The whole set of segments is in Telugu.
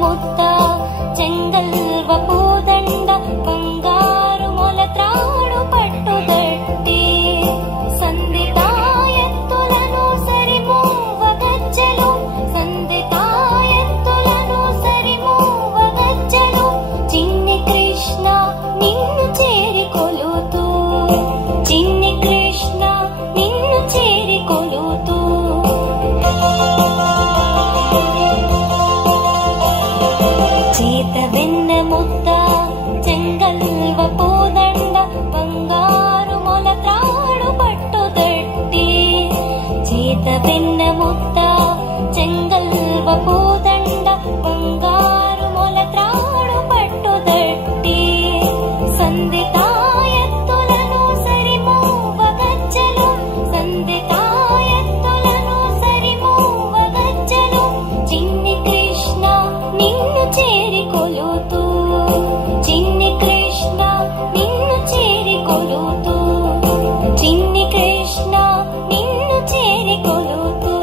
ముద్ద చెంగల్వ పూదండ బంగారు మొలత్రాడు పట్టుదట్టి సందితాయత్తులను సరిమూవ గజ్జలు సందితాయత్తులను సరిమూవ గజ్జలు చిన్ని కృష్ణ నిన్ను చేరి కొలుతూ చిన్ని కృష్ణ నిన్ను చేరి కొలుతూ చేత వెన్న ముద్ద చెంగల్వ పూదండ బంగారు మొలత్రాడు పట్టుదట్టి చేత వెన్న ముద్ద చెంగల్వ పూదండ బంగారు మొలత్రాడు పట్టుదట్టి సందితాయత్తులను సరిమూవ గజ్జలు సందితాయత్తులను సరిమూవ గజ్జలు చిన్ని కృష్ణ నిన్ను చేరి కొలుతూ చిన్ని కృష్ణ నిన్ను చేరి కొలుతూ చిన్ని కృష్ణ నిన్ను చేరి కొలుతూ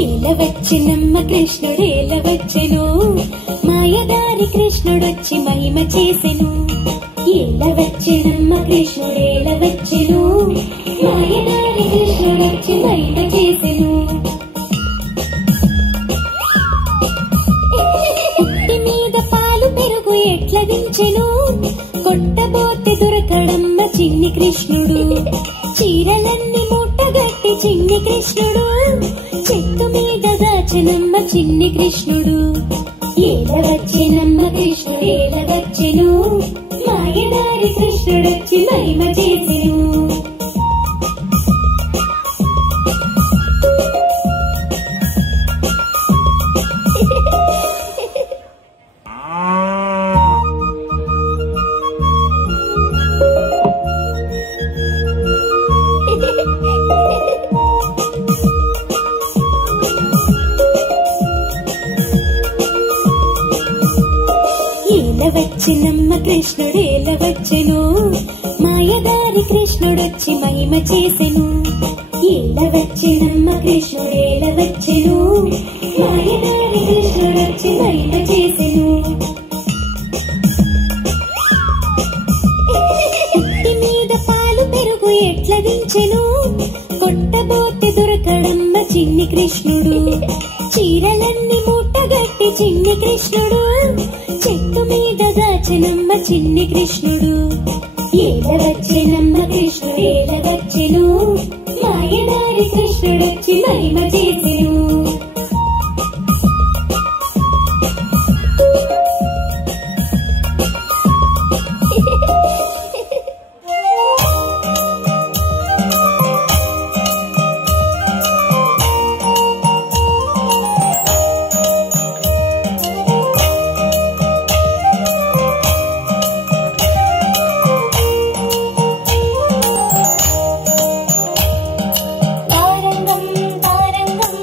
ఏలవచ్చెనమ్మ కృష్ణుడేలవచ్చెను మాయదారి కృష్ణుడొచ్చి మహిమ చేసెను ఏలవచ్చెనమ్మ కృష్ణుడేలవచ్చెను మాయదారి కృష్ణుడొచ్చి మహిమ చేసెను పుట్టి మీద పాలు పెరుగు ఎట్ల దించెను కొట్టబోతే దొరకడమ్మ చిన్ని కృష్ణుడు చీరలన్నీ మూటగట్టి చిన్ని కృష్ణుడు చెట్టు మీద దాచెనమ్మ చిన్ని కృష్ణుడు ఏలవచ్చెనమ్మ కృష్ణుడేలవచ్చెను మాయదారి కృష్ణుడొచ్చి మహిమ చేసెను ఏలవచ్చెనమ్మ కృష్ణుడేలవచ్చెను మాయదారి కృష్ణుడొచ్చి మహిమ చేసెను ఏలవచ్చెనమ్మ కృష్ణుడేలవచ్చెను మాయదారి కృష్ణుడొచ్చి మహిమ చేసెను పుట్టి మీద పాలు పెరుగు ఎట్ల దించెను కొట్టబోతే దొరకడమ్మ చిన్ని కృష్ణుడు చీరలన్నీ మూటగట్టి చిన్ని కృష్ణుడు చెట్టు మీద దాచెనమ్మ చిన్ని కృష్ణుడు ఏలవచ్చెనమ్మ కృష్ణుడేలవచ్చెను మాయదారి కృష్ణుడొచ్చి మహిమ చేసెను తారంగం తారంగం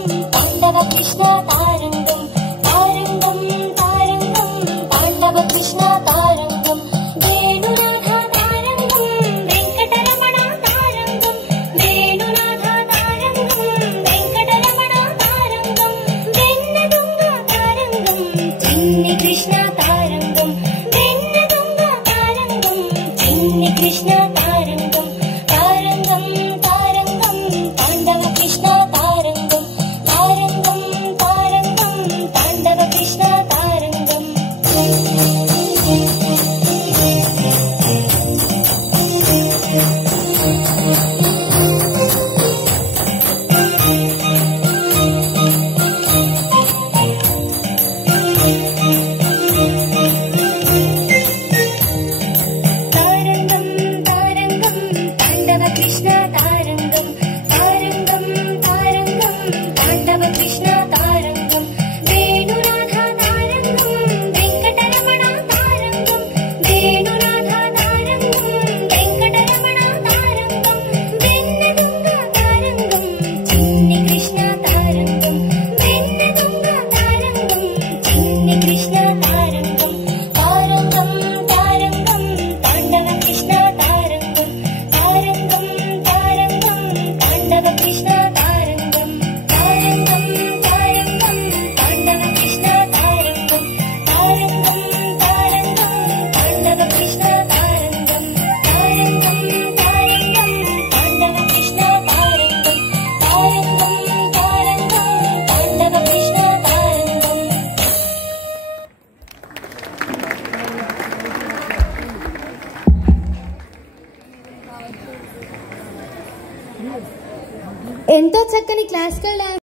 ఎంతో చక్కని క్లాసికల్ డాన్స్